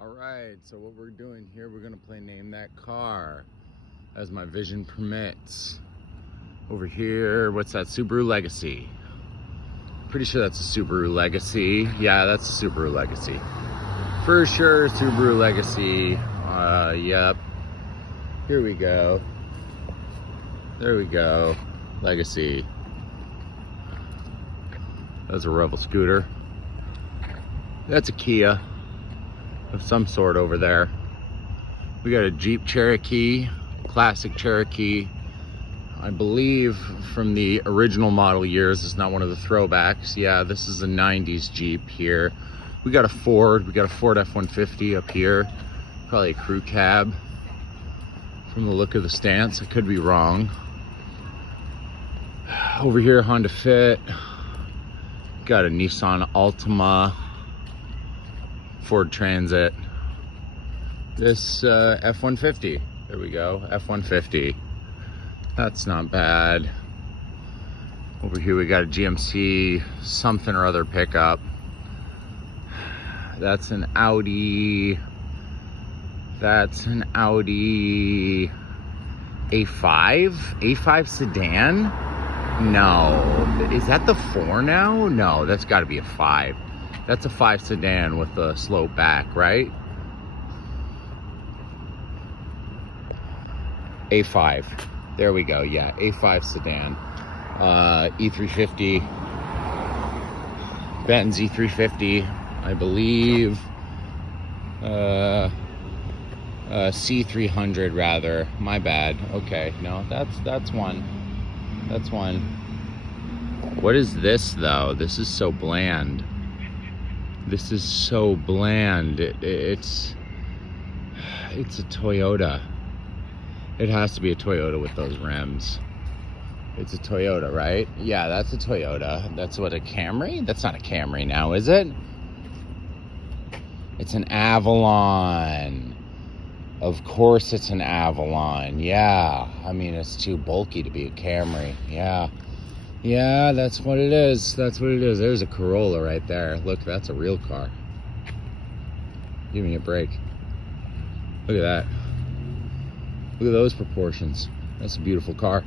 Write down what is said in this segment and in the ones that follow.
All right, so what we're doing here, we're gonna play Name That Car as my vision permits. Over here, what's that? Subaru Legacy. Pretty sure that's a Subaru Legacy. Yeah, that's a Subaru Legacy. For sure, Subaru Legacy. Yep. Here we go. There we go. Legacy. That's a Rebel scooter. That's a Kia of some sort over there. We got a Jeep Cherokee, classic Cherokee. I believe from the original model years. It's not one of the throwbacks. Yeah, this is a 90s Jeep here. We got a Ford. We got a Ford F-150 up here. Probably a crew cab from the look of the stance. I could be wrong. Over here, Honda Fit. Got a Nissan Altima. Ford Transit. This F-150. There we go, F-150. That's not bad. Over here we got a GMC something or other pickup. That's an Audi. That's an Audi A5? A5 sedan? No. Is that the 4 now? No, that's got to be a 5. That's a 5 sedan with a slow back, right? A5. There we go. Yeah, A5 sedan. E350. Benz E350, I believe. C300 rather. My bad. Okay, no, that's one. That's one. What is this though? This is so bland. This is so bland. It's a Toyota. It has to be a Toyota with those rims. It's a Toyota, right? Yeah, that's a Toyota. That's what, a Camry? That's not a Camry now, is it? It's an Avalon. Of course it's an Avalon. Yeah. I mean, it's too bulky to be a Camry. Yeah. Yeah, that's what it is. That's what it is. There's a Corolla right there. Look, that's a real car. Give me a break. Look at that. Look at those proportions. That's a beautiful car.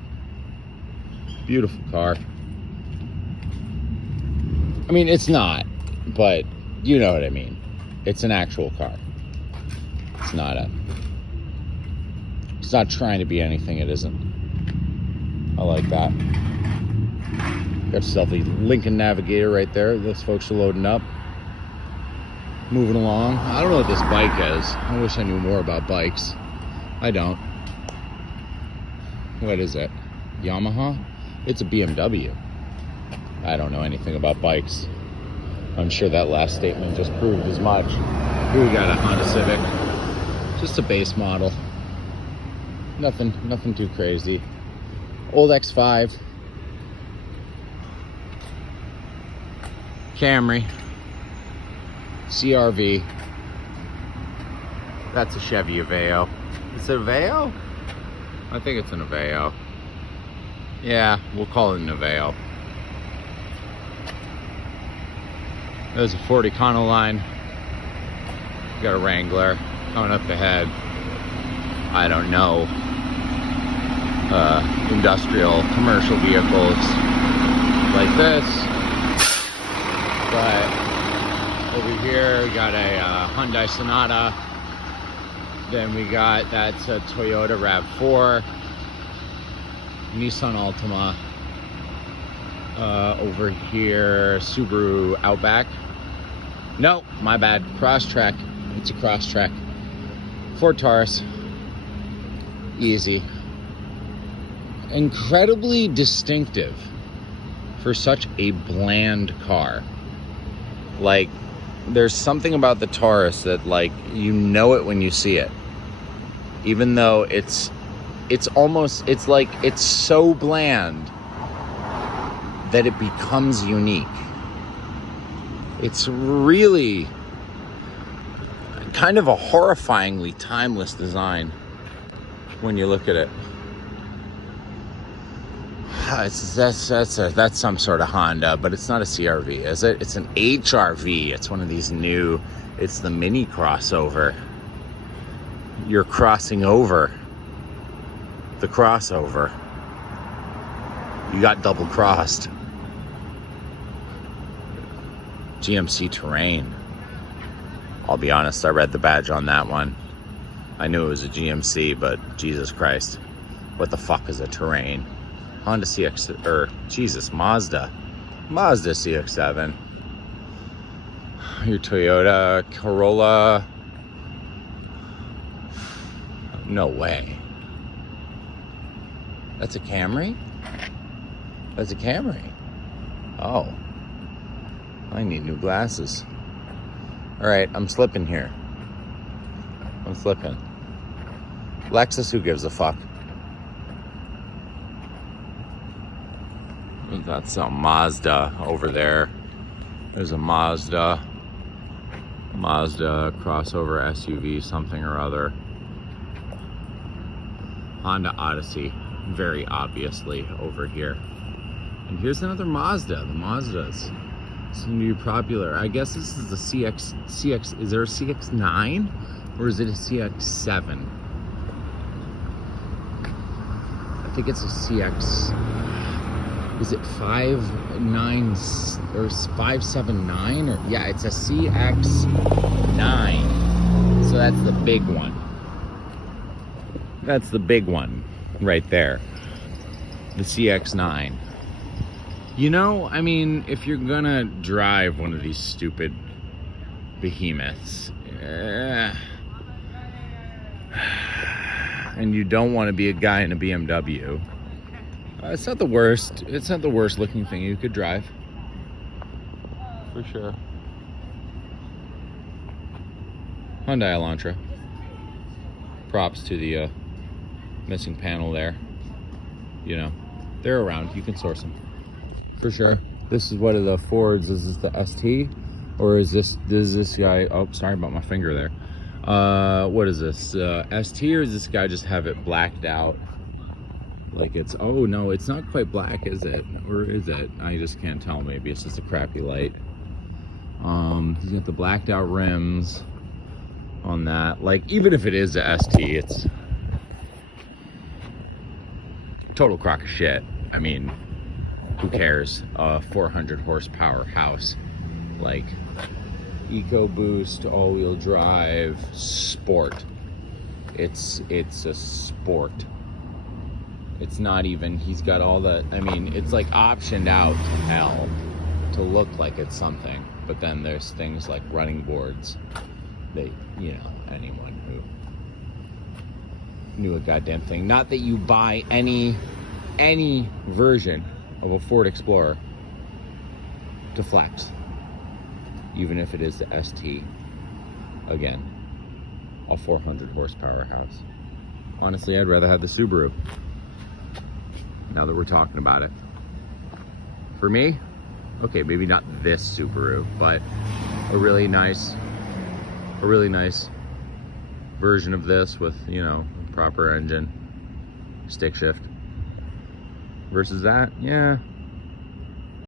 Beautiful car. I mean, it's not, but you know what I mean. It's an actual car. It's not trying to be anything it isn't. I like that. Got yourself a Lincoln Navigator right there. Those folks are loading up. Moving along. I don't know what this bike is. I wish I knew more about bikes. I don't. What is it? Yamaha? It's a BMW. I don't know anything about bikes. I'm sure that last statement just proved as much. Here we got a Honda Civic. Just a base model. Nothing too crazy. Old X5. Camry. CRV. That's a Chevy Aveo. Is it Aveo? I think it's an Aveo. Yeah, we'll call it an Aveo. There's a Ford Econoline. Got a Wrangler coming up ahead. I don't know. Industrial, commercial vehicles like this. But over here, we got a Hyundai Sonata. Then we got, that's a Toyota RAV4. Nissan Altima. Over here, Subaru Outback. No, my bad. Crosstrek. It's a Crosstrek. Ford Taurus. Easy. Incredibly distinctive for such a bland car. Like, there's something about the Taurus that, like, you know it when you see it. Even though it's so bland that it becomes unique. It's really kind of a horrifyingly timeless design when you look at it. That's some sort of Honda, but it's not a CRV, is it? It's an HRV. It's one of these new. It's the mini crossover. You're crossing over the crossover. You got double crossed. GMC Terrain. I'll be honest, I read the badge on that one. I knew it was a GMC, but Jesus Christ, what the fuck is a Terrain? Honda CX, or Jesus, Mazda CX-7. Your Toyota Corolla. No way. That's a Camry? That's a Camry. Oh. I need new glasses. All right, I'm slipping here. I'm slipping. Lexus, who gives a fuck? We got some Mazda over there. There's a Mazda crossover SUV, something or other. Honda Odyssey, very obviously over here. And here's another Mazda. The Mazdas seem to be popular. I guess this is the CX. Is there a CX-9 or is it a CX-7? I think it's a CX. Is it 5.9 or 5.79 or yeah? It's a CX-9. So that's the big one. That's the big one right there. The CX-9. You know, I mean, if you're gonna drive one of these stupid behemoths, and you don't want to be a guy in a BMW, it's not the worst. It's not the worst looking thing you could drive, for sure. Hyundai Elantra. Props to the missing panel there. You know, they're around. You can source them. For sure. This is what of the Fords. Is this the ST? Or is this guy, oh, sorry about my finger there. What is this? ST, or does this guy just have it blacked out? Like it's, oh no, it's not quite black, is it? Or is it? I just can't tell. Maybe it's just a crappy light. He's got the blacked out rims on that. Like, even if it is the ST, it's total crock of shit. I mean, who cares? 400 horsepower house, like EcoBoost, all-wheel drive, sport. It's a sport. It's not even. He's got all the. I mean, it's like optioned out to hell to look like it's something. But then there's things like running boards. They, you know, anyone who knew a goddamn thing. Not that you buy any version of a Ford Explorer to flex, even if it is the ST. Again, a 400 horsepower house. Honestly, I'd rather have the Subaru. Now that we're talking about it, for me, okay, maybe not this Subaru, but a really nice version of this with, you know, proper engine, stick shift. Versus that, yeah,